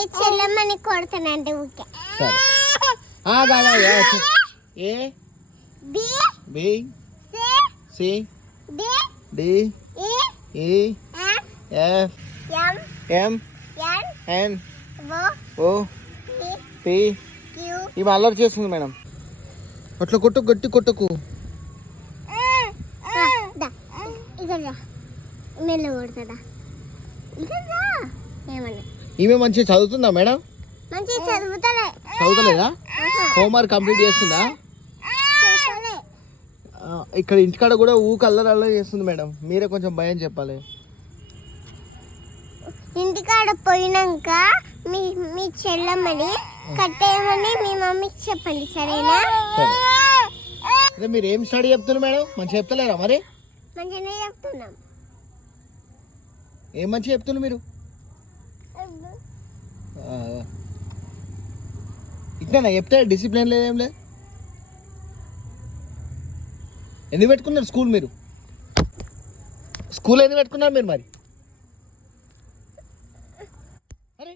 మీ చెల్లెమ్మని కొడతానంటే ఊకే. సరే దాదా A B B C D D E F M N O P ఇవి అల్లరి చేస్తుంది మేడం. అట్లా కొట్టు, గట్టి కొట్టకు. ఈమె మంచిగా చదువుతుందా మేడం? చదువుతలేదా? హోంవర్క్ కంప్లీట్ చేస్తుందా? ఇక్కడ ఇంటికాడ కూడా ఊకి అల్లరి చేస్తుంది మేడం. మీరే కొంచెం భయం చెప్పాలి. ఇంటికాడ పోయినాక మీ చెల్లమ్మని కట్టేయమని మీ మమ్మీకి చెప్పండి, సరేనా? అదే మీరు ఏం స్టడీ చెప్తున్నారు మేడం? మంచిగా చెప్తలేరా మరి? మంచిగానే చెప్తున్నాం. ఏం మంచిగా చెప్తున్నారు మీరు? ఇట్లా చెప్తే డిసిప్లిన్ లేదేం లేదు. ఎందుకు పెట్టుకున్నారు స్కూల్? మీరు స్కూల్ ఎందుకు పెట్టుకున్నారు మీరు మరి? అరే